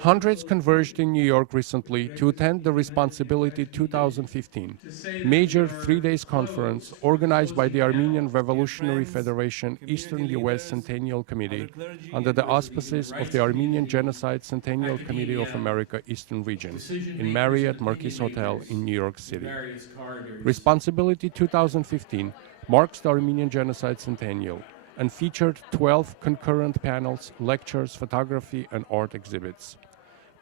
Hundreds converged in New York recently to attend the Responsibility 2015, major three-day conference organized by the Armenian Revolutionary Federation Eastern U.S. Centennial Committee under the auspices of the Armenian Genocide Centennial Committee of America Eastern Region in Marriott Marquis Hotel in New York City. Responsibility 2015 marks the Armenian Genocide Centennial and featured 12 concurrent panels, lectures, photography, and art exhibits.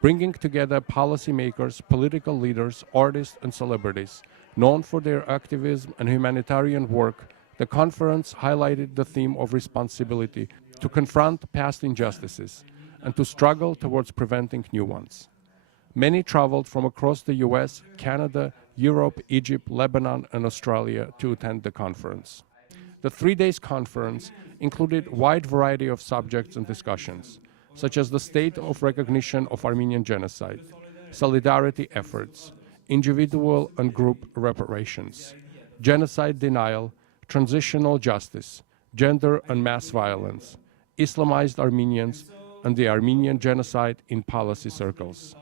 Bringing together policymakers, political leaders, artists, and celebrities known for their activism and humanitarian work, the conference highlighted the theme of responsibility to confront past injustices and to struggle towards preventing new ones. Many traveled from across the US, Canada, Europe, Egypt, Lebanon, and Australia to attend the conference. The three-day conference included a wide variety of subjects and discussions, such as the state of recognition of Armenian genocide, solidarity efforts, individual and group reparations, genocide denial, transitional justice, gender and mass violence, Islamized Armenians, and the Armenian genocide in policy circles.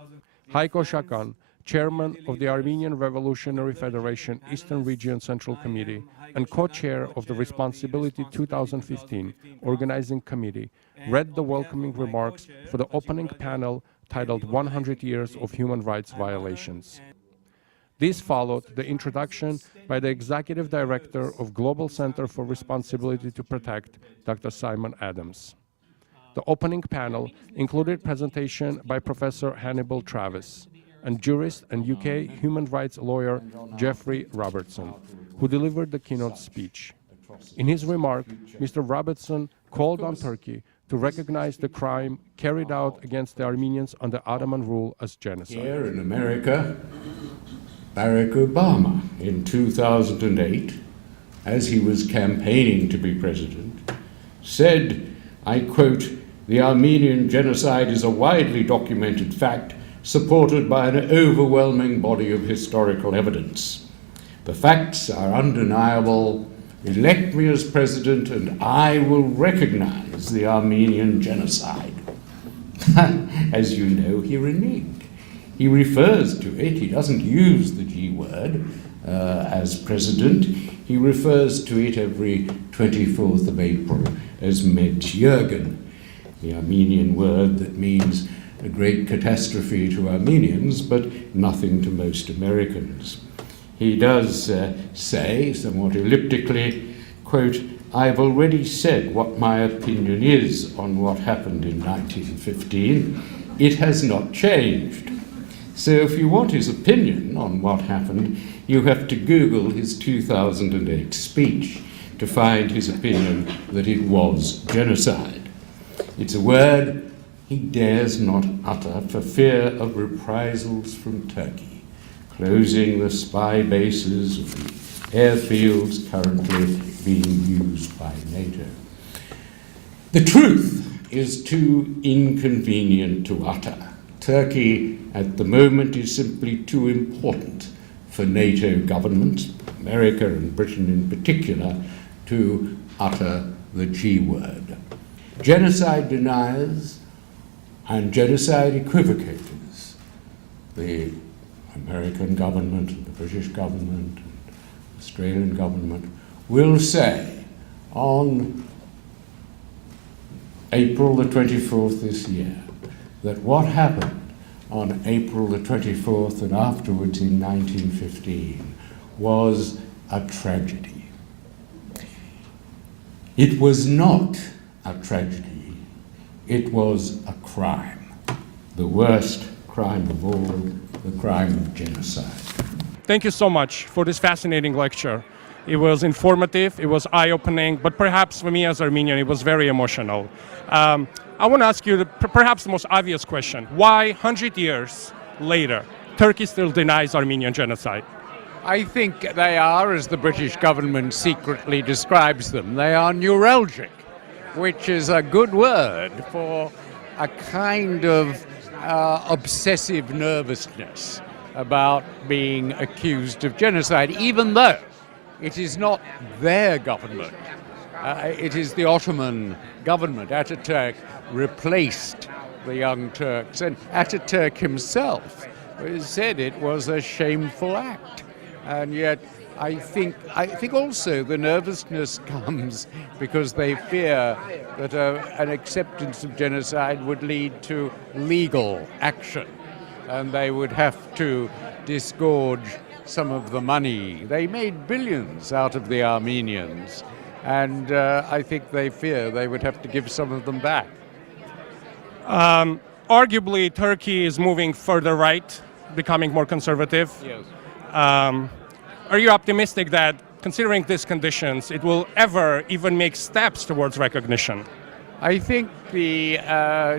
Kocharyan, chairman of the Armenian Revolutionary Federation Eastern Region Central Committee and co-chair of the Responsibility 2015 Organizing Committee, read the welcoming remarks for the opening panel titled 100 Years of Human Rights Violations. This followed the introduction by the Executive Director of Global Center for Responsibility to Protect, Dr. Simon Adams. The opening panel included presentation by Professor Hannibal Travis and jurist and UK human rights lawyer Jeffrey Robertson, who delivered the keynote speech. In his remark, Mr. Robertson called on Turkey to recognize the crime carried out against the Armenians under Ottoman rule as genocide. Here in America, Barrack Obama in 2008, as he was campaigning to be president, said, I quote, "The Armenian genocide is a widely documented fact supported by an overwhelming body of historical evidence. The facts are undeniable. Elect me as president and I will recognize the Armenian genocide." As you know, he reneged. He refers to it, he doesn't use the G word as president, he refers to it every 24th of April as Medjurgen, the Armenian word that means a great catastrophe to Armenians, but nothing to most Americans. He does say, somewhat elliptically, quote, "I've already said what my opinion is on what happened in 1915. It has not changed." So if you want his opinion on what happened, you have to Google his 2008 speech to find his opinion that it was genocide. It's a word he dares not utter for fear of reprisals from Turkey, closing the spy bases of the airfields currently being used by NATO. The truth is too inconvenient to utter. Turkey at the moment is simply too important for NATO governments, America and Britain in particular, to utter the G word. Genocide deniers and genocide equivocators, the American government and the British government and the Australian government, will say on April the 24th this year that what happened on April the 24th and afterwards in 1915 was a tragedy. It was not a tragedy. It was a crime, the worst crime of all, the crime of genocide. Thank you so much for this fascinating lecture. It was informative, it was eye-opening, but perhaps for me as Armenian, it was very emotional. I want to ask you perhaps the most obvious question. Why, 100 years later, Turkey still denies Armenian genocide? I think they are, as the British government secretly describes them, they are neuralgic, which is a good word for a kind of obsessive nervousness about being accused of genocide, even though it is not their government. It is the Ottoman government. Ataturk replaced the Young Turks, and Ataturk himself said it was a shameful act. And yet I think also the nervousness comes because they fear that an acceptance of genocide would lead to legal action, and they would have to disgorge some of the money. They made billions out of the Armenians, and I think they fear they would have to give some of them back. Arguably, Turkey is moving further right, becoming more conservative. Yes. Are you optimistic that, considering these conditions, it will ever even make steps towards recognition? I think the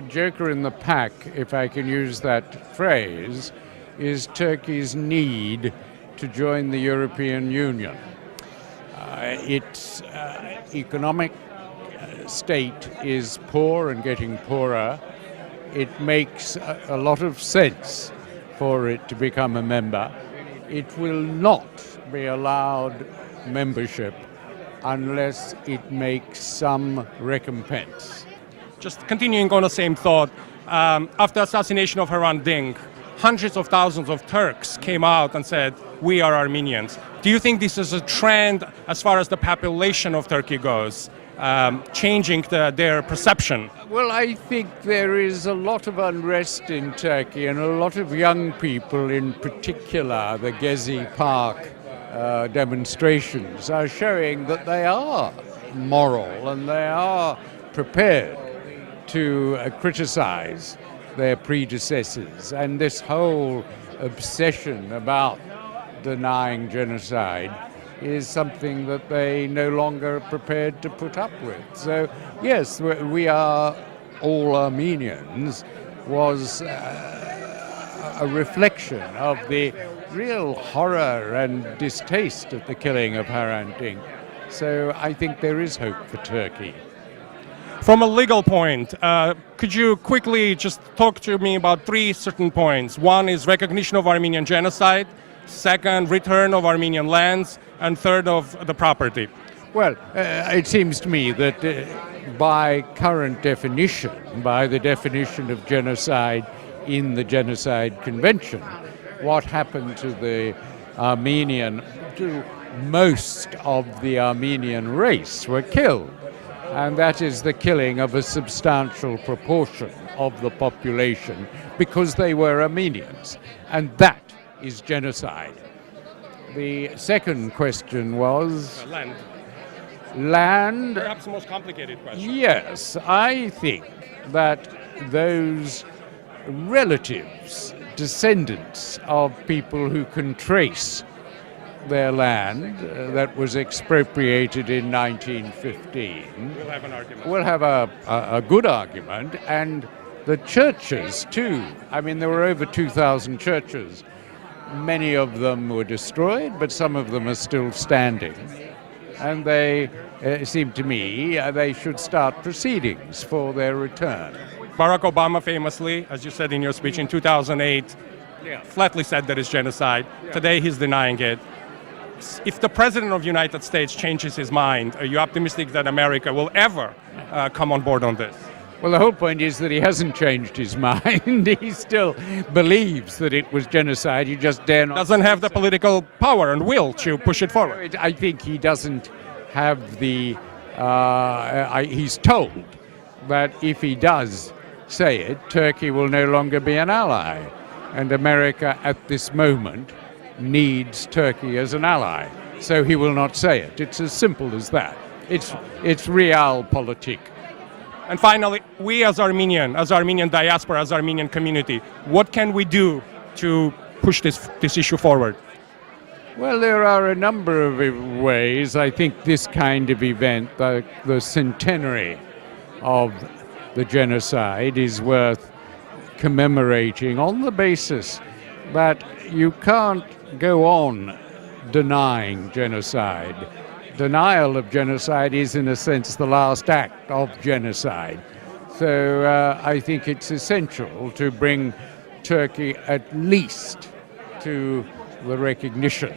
joker in the pack, if I can use that phrase, is Turkey's need to join the European Union. Its economic state is poor and getting poorer. It makes a lot of sense for it to become a member. It will not be allowed membership unless it makes some recompense. Just continuing on the same thought, after assassination of Hrant Dink, hundreds of thousands of Turks came out and said, "We are Armenians." Do you think this is a trend as far as the population of Turkey goes, changing their perception? Well, I think there is a lot of unrest in Turkey, and a lot of young people, in particular the Gezi Park demonstrations, are showing that they are moral and they are prepared to criticize their predecessors. And this whole obsession about denying genocide is something that they no longer are prepared to put up with. So, yes, we are all Armenians was a reflection of the real horror and distaste at the killing of Hrant Dink. So I think there is hope for Turkey. From a legal point, could you quickly just talk to me about three certain points? One is recognition of Armenian genocide, second, return of Armenian lands, and third, of the property. Well, it seems to me that by current definition, by the definition of genocide in the Genocide Convention, what happened to the to most of the Armenian race were killed. And that is the killing of a substantial proportion of the population because they were Armenians. And that is genocide. The second question was... Land. Land. Perhaps the most complicated question. Yes, I think that those relatives, descendants of people who can trace their land that was expropriated in 1915 We'll have an argument. will have a good argument, and the churches too. I mean, there were over 2,000 churches. Many of them were destroyed, but some of them are still standing. And they, it seemed to me, they should start proceedings for their return. Barrack Obama famously, as you said in your speech in 2008, flatly said that it's genocide. Today he's denying it. If the President of the United States changes his mind, are you optimistic that America will ever come on board on this? Well, the whole point is that he hasn't changed his mind. He still believes that it was genocide. He just dare not. Doesn't have the political power and will to push it forward. I think he doesn't have the... he's told that if he does say it, Turkey will no longer be an ally. And America, at this moment, needs Turkey as an ally. So he will not say it. It's as simple as that. It's realpolitik. And finally, we as Armenian diaspora, as Armenian community, what can we do to push this issue forward? Well, there are a number of ways. I think this kind of event, the centenary of the genocide, is worth commemorating on the basis that you can't go on denying genocide. Denial of genocide is, in a sense, the last act of genocide. So I think it's essential to bring Turkey at least to the recognition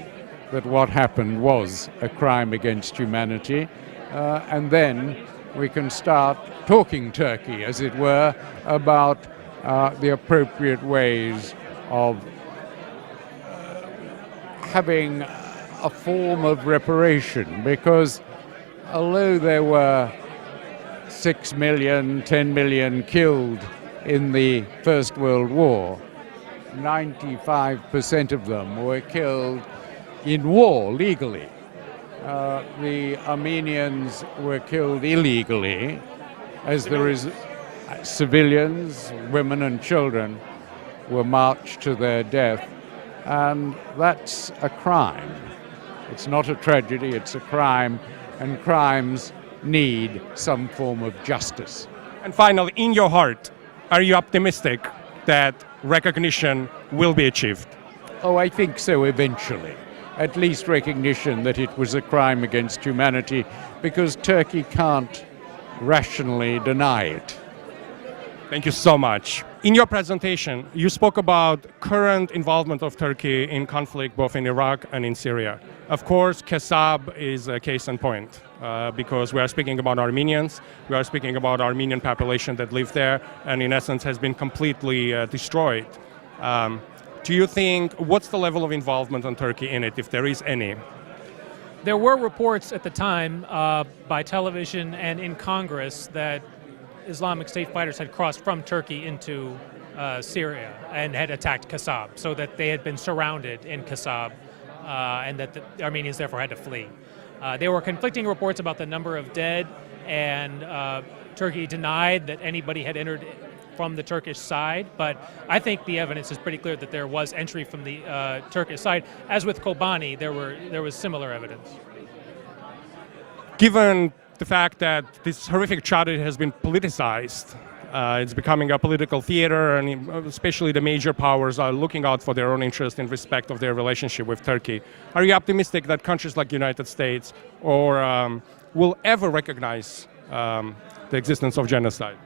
that what happened was a crime against humanity, and then we can start talking Turkey, as it were, about the appropriate ways of having a form of reparation, because although there were 6 million, 10 million killed in the First World War, 95% of them were killed in war legally. The Armenians were killed illegally, as there is civilians, women and children were marched to their death, and that's a crime. It's not a tragedy, it's a crime, and crimes need some form of justice. And finally, in your heart, are you optimistic that recognition will be achieved? Oh, I think so eventually. At least recognition that it was a crime against humanity, because Turkey can't rationally deny it. Thank you so much. In your presentation, you spoke about current involvement of Turkey in conflict both in Iraq and in Syria. Of course, Kasab is a case in point because we are speaking about Armenians, we are speaking about Armenian population that live there and in essence has been completely destroyed. Do you think, what's the level of involvement on Turkey in it, if there is any? There were reports at the time by television and in Congress that Islamic State fighters had crossed from Turkey into Syria and had attacked Kasab, so that they had been surrounded in Kasab and that the Armenians therefore had to flee. There were conflicting reports about the number of dead, and Turkey denied that anybody had entered from the Turkish side, but I think the evidence is pretty clear that there was entry from the Turkish side. As with Kobani, there was similar evidence. Given the fact that this horrific tragedy has been politicized, it's becoming a political theater, and especially the major powers are looking out for their own interest in respect of their relationship with Turkey. Are you optimistic that countries like the United States will ever recognize the existence of genocide?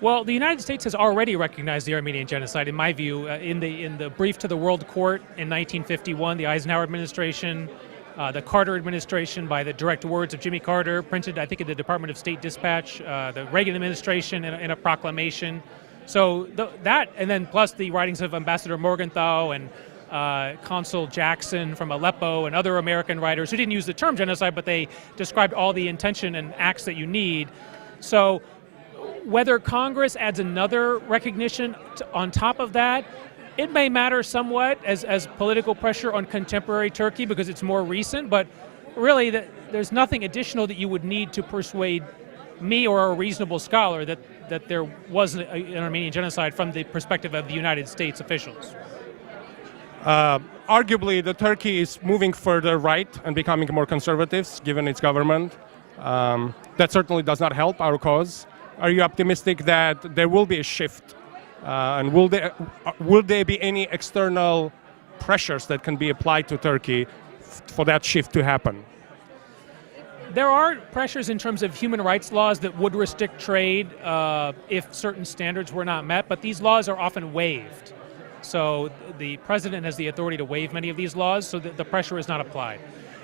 Well, the United States has already recognized the Armenian Genocide, in my view, in the brief to the World Court in 1951, the Eisenhower administration, the Carter administration, by the direct words of Jimmy Carter, printed, I think, in the Department of State Dispatch, the Reagan administration in a proclamation. So that, and then plus the writings of Ambassador Morgenthau and Consul Jackson from Aleppo and other American writers who didn't use the term genocide, but they described all the intention and acts that you need. So whether Congress adds another recognition on top of that, it may matter somewhat as political pressure on contemporary Turkey because it's more recent, but really there's nothing additional that you would need to persuade me or a reasonable scholar that there was an Armenian genocide from the perspective of the United States officials. Arguably, the Turkey is moving further right and becoming more conservative, given its government. That certainly does not help our cause. Are you optimistic that there will be a shift? And will there be any external pressures that can be applied to Turkey for that shift to happen? There are pressures in terms of human rights laws that would restrict trade if certain standards were not met, but these laws are often waived. So the president has the authority to waive many of these laws so that the pressure is not applied.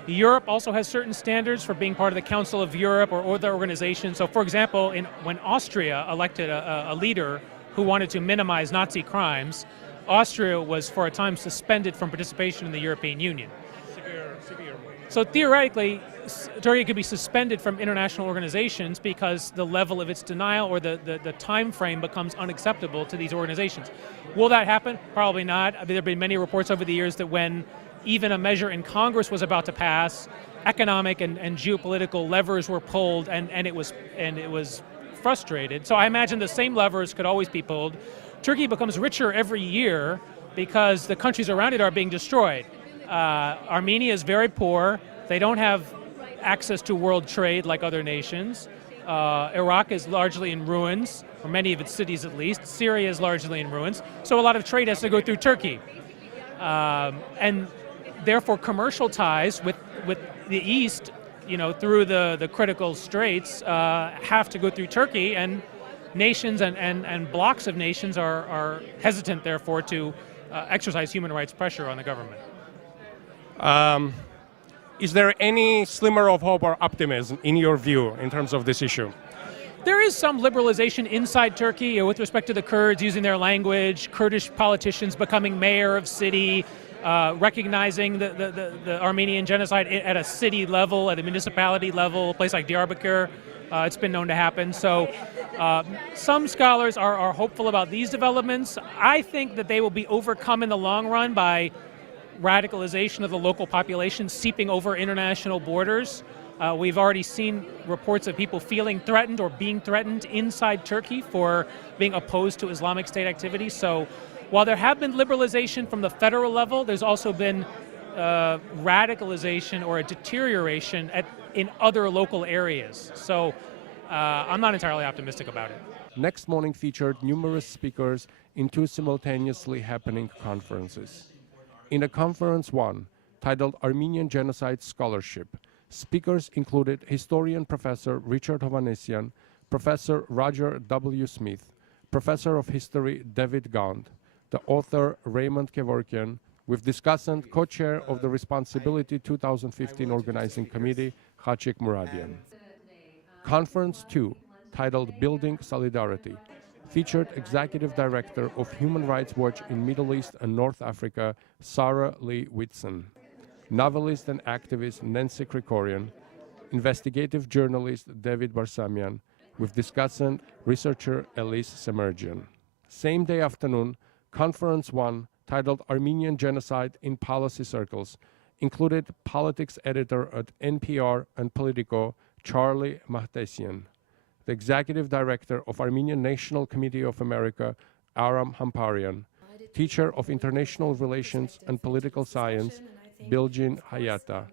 Europe also has certain standards for being part of the Council of Europe or other organizations. So for example, when Austria elected a leader who wanted to minimize Nazi crimes, Austria was for a time suspended from participation in the European Union. Severe. So theoretically, Turkey could be suspended from international organizations because the level of its denial or the time frame becomes unacceptable to these organizations. Will that happen? Probably not. I mean, there have been many reports over the years that when even a measure in Congress was about to pass, economic and geopolitical levers were pulled and it was frustrated. So I imagine the same levers could always be pulled. Turkey becomes richer every year because the countries around it are being destroyed. Armenia is very poor. They don't have access to world trade like other nations. Iraq is largely in ruins. or many of its cities at least. Syria is largely in ruins, so a lot of trade has to go through Turkey. And therefore commercial ties with the East, through the critical straits, have to go through Turkey, and nations and blocks of nations are hesitant, therefore, to exercise human rights pressure on the government. Is there any slimmer of hope or optimism, in your view, in terms of this issue? There is some liberalization inside Turkey with respect to the Kurds using their language, Kurdish politicians becoming mayor of city, recognizing the Armenian genocide at a city level, at a municipality level, a place like Diyarbakir. It's been known to happen. So some scholars are hopeful about these developments. I think that they will be overcome in the long run by radicalization of the local population seeping over international borders. We've already seen reports of people feeling threatened or being threatened inside Turkey for being opposed to Islamic State activity. So while there have been liberalization from the federal level, there's also been radicalization or a deterioration in other local areas. So I'm not entirely optimistic about it. Next morning featured numerous speakers in two simultaneously happening conferences. In a conference one, titled Armenian Genocide Scholarship, speakers included historian Professor Richard Hovhannisyan, Professor Roger W. Smith, Professor of History David Gaunt, the author Raymond Kevorkian, with discussant co-chair of the Responsibility 2015 Organizing Committee, Khachik Muradian. Conference 2, titled Building Solidarity, featured Executive Director of Human Rights Watch in Middle East and North Africa, Sarah Lee Whitson, novelist and activist Nancy Kocharyan, investigative journalist David Barsamian, with discussant researcher Elise Semerjian. Same day afternoon, Conference 1, titled Armenian Genocide in Policy Circles, included politics editor at NPR and Politico, Charlie Mahtesian, the executive director of Armenian National Committee of America, Aram Hamparian, teacher of international relations and political science, Bilgin Hayata,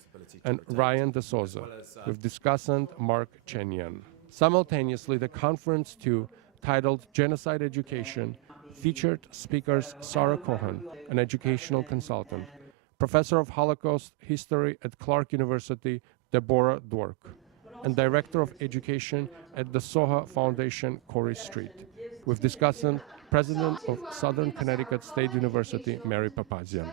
and Ryan De Souza, with discussant Mark Chenyan. Simultaneously, the Conference 2, titled Genocide Education, featured speakers Sarah Cohen, an educational consultant, Professor of Holocaust History at Clark University, Deborah Dwork, and Director of Education at the Soha Foundation, Corey Street, with discussant President of Southern Connecticut State University, Mary Papazian.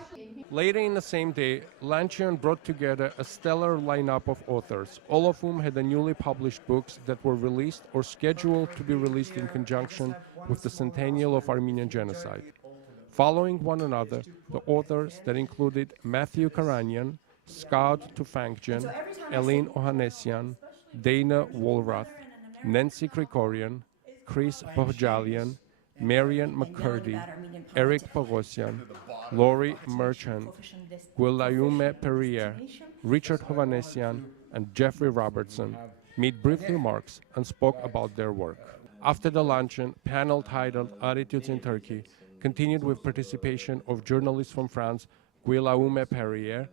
Later in the same day, Luncheon brought together a stellar lineup of authors, all of whom had newly published books that were released or scheduled to be released in conjunction with the Centennial of Armenian Genocide. Following one another, the authors that included Matthew Karanian, Scott Tufangjian, Eileen Ohanessian, Dana Woolrath, Nancy Krikorian, Chris Bohjalian, Marian McCurdy, Eric Pogosyan, Laurie Merchant, Guilayume Perrier, Richard Hovhannisyan, and Jeffrey Robertson made brief remarks and spoke about their work. After the luncheon, panel titled Attitudes in Turkey continued with participation of journalists from France, Guilayume Perrier,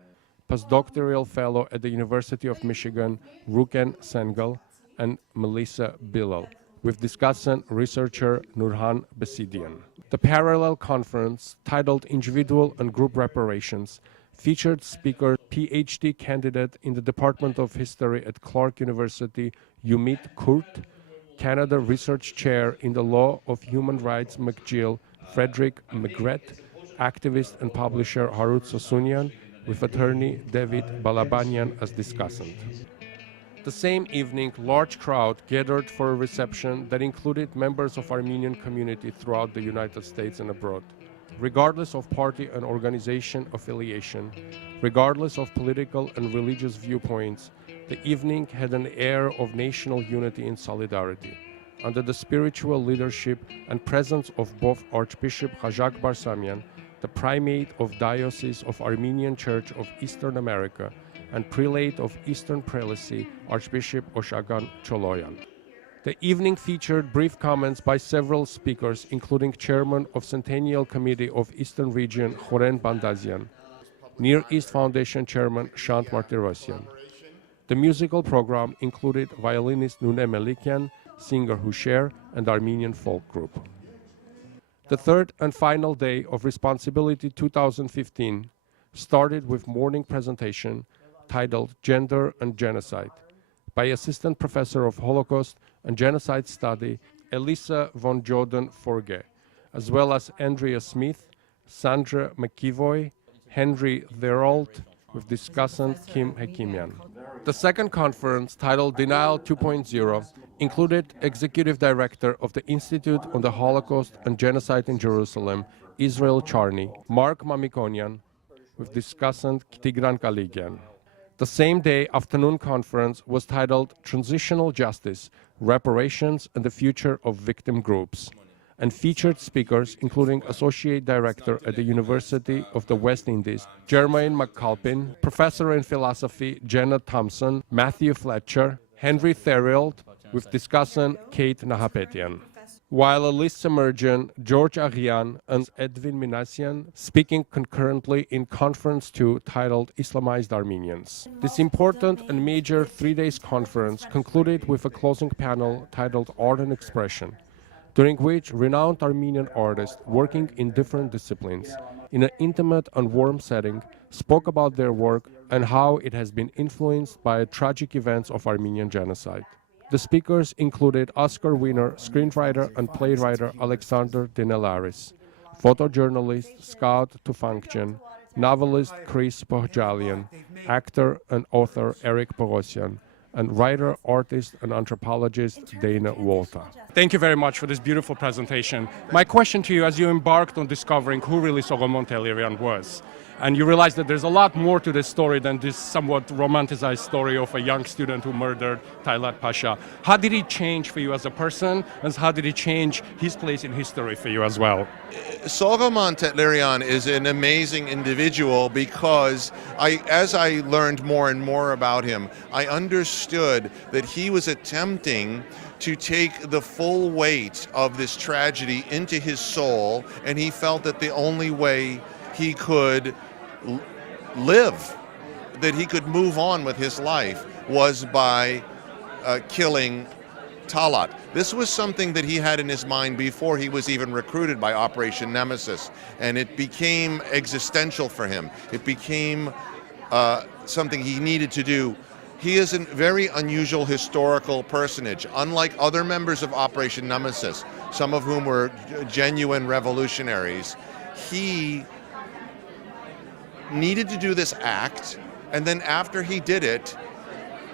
postdoctoral fellow at the University of Michigan, Ruken Sengal, and Melissa Bilal, with discussant researcher Nurhan Besidian. The parallel conference, titled Individual and Group Reparations, featured speaker PhD candidate in the Department of History at Clark University, Yumit Kurt, Canada Research Chair in the Law of Human Rights McGill, Frederick Megret, activist and publisher Harut Sosunyan, with attorney David Balabanyan as discussant. The same evening, large crowd gathered for a reception that included members of Armenian community throughout the United States and abroad. Regardless of party and organization affiliation, regardless of political and religious viewpoints, the evening had an air of national unity and solidarity. Under the spiritual leadership and presence of both Archbishop Khajak Barsamian, the primate of Diocese of Armenian Church of Eastern America, and prelate of Eastern Prelacy, Archbishop Oshagan Choloyan. The evening featured brief comments by several speakers, including Chairman of Centennial Committee of Eastern Region, Khoren Bandazian, Near East Foundation Chairman, Shant Martirosyan. The musical program included violinist Nune Melikian, singer Husher, and Armenian folk group. The third and final day of Responsibility 2015 started with morning presentation titled Gender and Genocide by Assistant Professor of Holocaust and Genocide Study Elisa von Joden-Forge, as well as Andrea Smith, Sandra McEvoy, Henry Therold, with discussant Kim Hekimian. The second conference, titled Denial 2.0, included Executive Director of the Institute on the Holocaust and Genocide in Jerusalem, Israel Charny, Mark Mamikonian, with discussant Tigran Kaligian. The same day afternoon conference was titled Transitional Justice, Reparations and the Future of Victim Groups, and featured speakers including Associate Director at the University of the West Indies, Jermaine McAlpin, Professor in Philosophy, Jenna Thompson, Matthew Fletcher, Henry Therild, with discussant Kate Nahapetian, while Elise Mergen, George Arian, and Edwin Minassian speaking concurrently in Conference 2 titled Islamized Armenians. This important and major 3-day conference concluded with a closing panel titled Art and Expression, during which renowned Armenian artists working in different disciplines, in an intimate and warm setting, spoke about their work and how it has been influenced by tragic events of Armenian genocide. The speakers included Oscar winner, screenwriter and playwright Alexander Dinelaris, photojournalist Scout Tufankjian, novelist Chris Pohjalian, actor and author Eric Bogosian, and writer, artist, and anthropologist Dana Wolta. Thank you very much for this beautiful presentation. My question to you, as you embarked on discovering who really Solomon Tehlirian was, and you realize that there's a lot more to this story than this somewhat romanticized story of a young student who murdered Taylat Pasha. How did he change for you as a person, and how did he change his place in history for you as well? Solomon Tehlirian is an amazing individual because as I learned more and more about him, I understood that he was attempting to take the full weight of this tragedy into his soul, and he felt that the only way he could live, that he could move on with his life, was by killing Talat. This was something that he had in his mind before he was even recruited by Operation Nemesis, and it became existential for him. It became something he needed to do. He is a very unusual historical personage. Unlike other members of Operation Nemesis, some of whom were genuine revolutionaries, he needed to do this act, and then after he did it,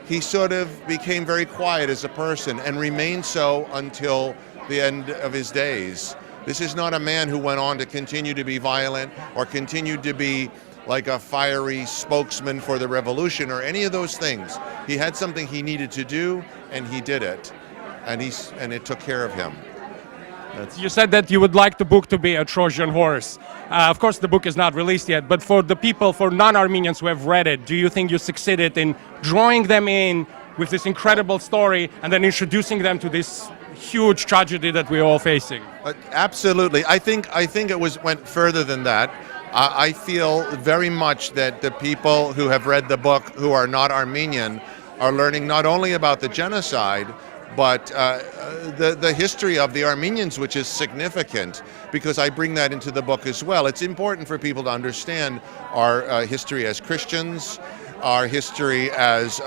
he sort of became very quiet as a person and remained so until the end of his days. This is not a man who went on to continue to be violent or continued to be like a fiery spokesman for the revolution or any of those things. He had something he needed to do, and he did it, and it took care of him. You said that you would like the book to be a Trojan horse. Of course, the book is not released yet, but for the people, for non-Armenians who have read it, do you think you succeeded in drawing them in with this incredible story and then introducing them to this huge tragedy that we're all facing? Absolutely. I think it went further than that. I feel very much that the people who have read the book who are not Armenian are learning not only about the genocide, but the history of the Armenians, which is significant, because I bring that into the book as well. It's important for people to understand our history as Christians, our history as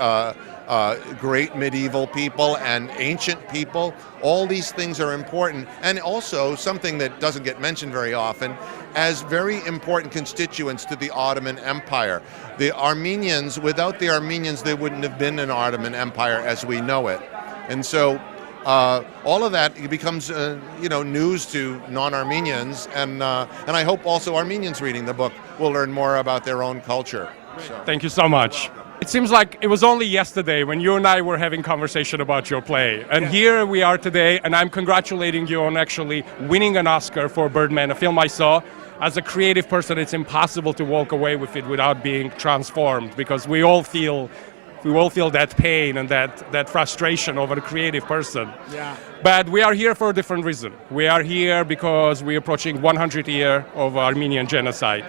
great medieval people and ancient people. All these things are important, and also something that doesn't get mentioned very often, as very important constituents to the Ottoman Empire. The Armenians, without the Armenians, there wouldn't have been an Ottoman Empire as we know it. And so all of that becomes news to non-Armenians, and I hope also Armenians reading the book will learn more about their own culture. So. Thank you so much. It seems like it was only yesterday when you and I were having conversation about your play, and here we are today, and I'm congratulating you on actually winning an Oscar for Birdman, a film I saw. As a creative person, it's impossible to walk away with it without being transformed, because we all feel that pain and that frustration over a creative person. Yeah. But we are here for a different reason. We are here because we're approaching 100 years of Armenian genocide.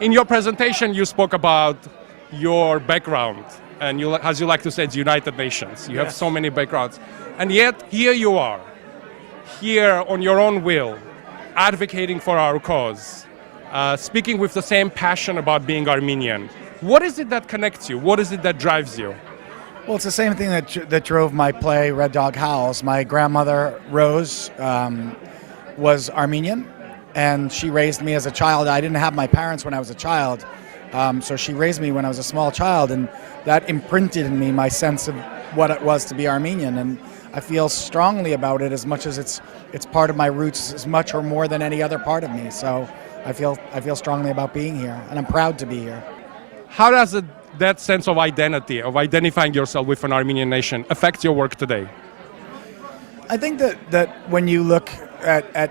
In your presentation, you spoke about your background and you, as you like to say, it's United Nations. You have so many backgrounds. And yet, here you are, here on your own will, advocating for our cause, speaking with the same passion about being Armenian. What is it that connects you? What is it that drives you? Well, it's the same thing that drove my play Red Dog Howls. My grandmother, Rose, was Armenian, and she raised me as a child. I didn't have my parents when I was a child, so she raised me when I was a small child, and that imprinted in me my sense of what it was to be Armenian. And I feel strongly about it as much as it's part of my roots, as much or more than any other part of me. So I feel strongly about being here, and I'm proud to be here. How does that sense of identity, of identifying yourself with an Armenian nation, affect your work today? I think that when you look at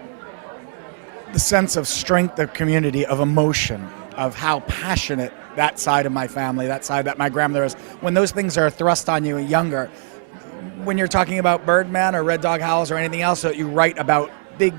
the sense of strength of community, of emotion, of how passionate that side of my family, that side that my grandmother is, when those things are thrust on you younger, when you're talking about Birdman or Red Dog Howls or anything else that you write about big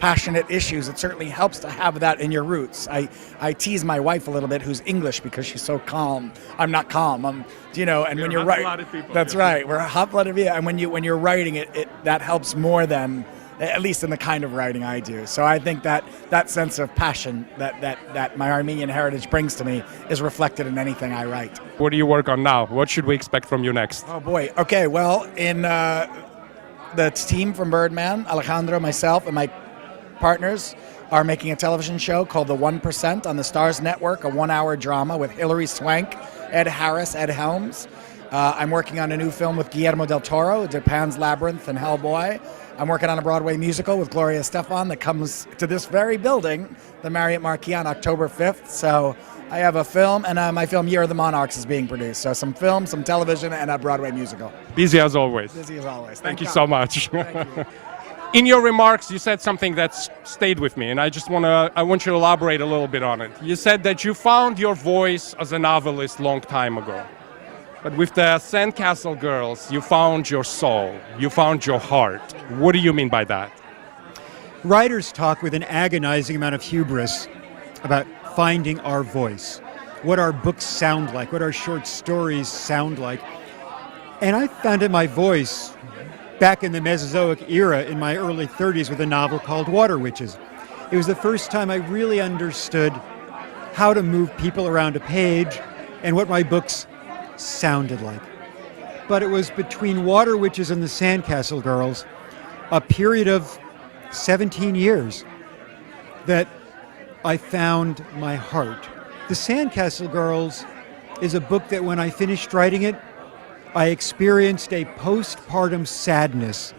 passionate issues, it certainly helps to have that in your roots. I tease my wife a little bit, who's English, because she's so calm. I'm not calm. And when you're writing, that's right. We're hot-blooded people, and when you're writing it, that helps more than, at least in the kind of writing I do. So I think that sense of passion that my Armenian heritage brings to me is reflected in anything I write. What do you work on now? What should we expect from you next? Oh boy. Okay. Well, in the team from Birdman, Alejandro, myself, and my partners are making a television show called The 1% on the Stars Network, a 1-hour drama with Hilary Swank, Ed Harris, Ed Helms. I'm working on a new film with Guillermo del Toro, Pan's Labyrinth and Hellboy. I'm working on a Broadway musical with Gloria Estefan that comes to this very building, the Marriott Marquis, on October 5th. So I have a film, and my film Year of the Monarchs is being produced. So some film, some television, and a Broadway musical. Busy as always. Busy as always. Thank you so much. Thank you. In your remarks, you said something that's stayed with me, and I want you to elaborate a little bit on it. You said that you found your voice as a novelist long time ago. But with the Sandcastle Girls, you found your soul, you found your heart. What do you mean by that? Writers talk with an agonizing amount of hubris about finding our voice, what our books sound like, what our short stories sound like. And I found my voice back in the Mesozoic era in my early 30s with a novel called Water Witches. It was the first time I really understood how to move people around a page and what my books sounded like. But it was between Water Witches and the Sandcastle Girls, a period of 17 years, that I found my heart. The Sandcastle Girls is a book that when I finished writing it, I experienced a postpartum sadness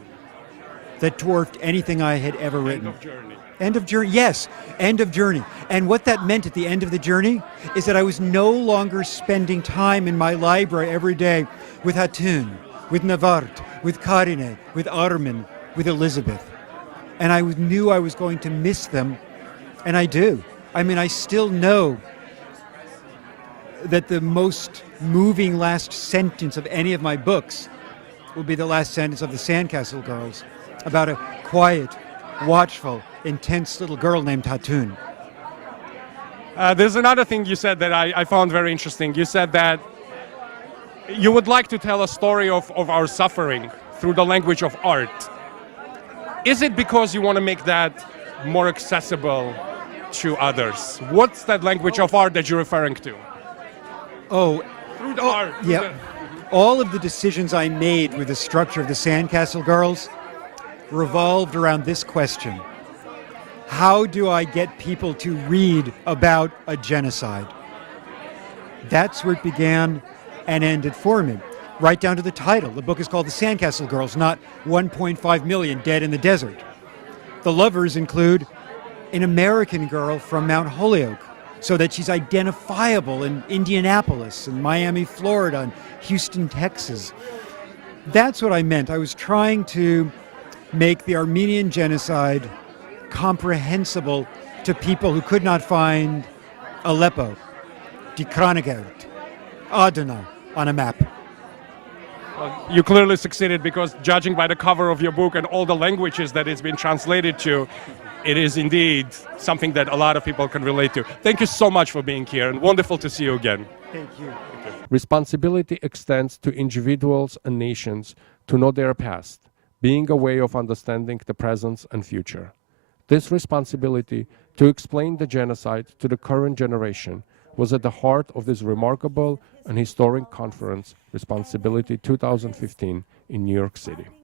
that dwarfed anything I had ever written. End of journey. End of journey, yes, end of journey. And what that meant at the end of the journey is that I was no longer spending time in my library every day with Hatun, with Navart, with Karine, with Armin, with Elizabeth. And I knew I was going to miss them, and I do. I mean, I still know that the most moving last sentence of any of my books will be the last sentence of the Sandcastle Girls, about a quiet, watchful, intense little girl named Hatun. There's another thing you said that I found very interesting. You said that you would like to tell a story of our suffering through the language of art. Is it because you want to make that more accessible to others? What's that language of art that you're referring to? Through the art. Yeah. All of the decisions I made with the structure of the Sandcastle Girls revolved around this question. How do I get people to read about a genocide? That's where it began and ended for me. Right down to the title. The book is called The Sandcastle Girls, not 1.5 million dead in the desert. The lovers include an American girl from Mount Holyoke, so that she's identifiable in Indianapolis and Miami, Florida, and Houston, Texas. That's what I meant. I was trying to make the Armenian genocide comprehensible to people who could not find Aleppo, Dikranagert, Adana on a map. Well, you clearly succeeded, because judging by the cover of your book and all the languages that it's been translated to, it is indeed something that a lot of people can relate to. Thank you so much for being here, and wonderful to see you again. Thank you. Responsibility extends to individuals and nations to know their past, being a way of understanding the present and future. This responsibility to explain the genocide to the current generation was at the heart of this remarkable and historic conference, Responsibility 2015, in New York City.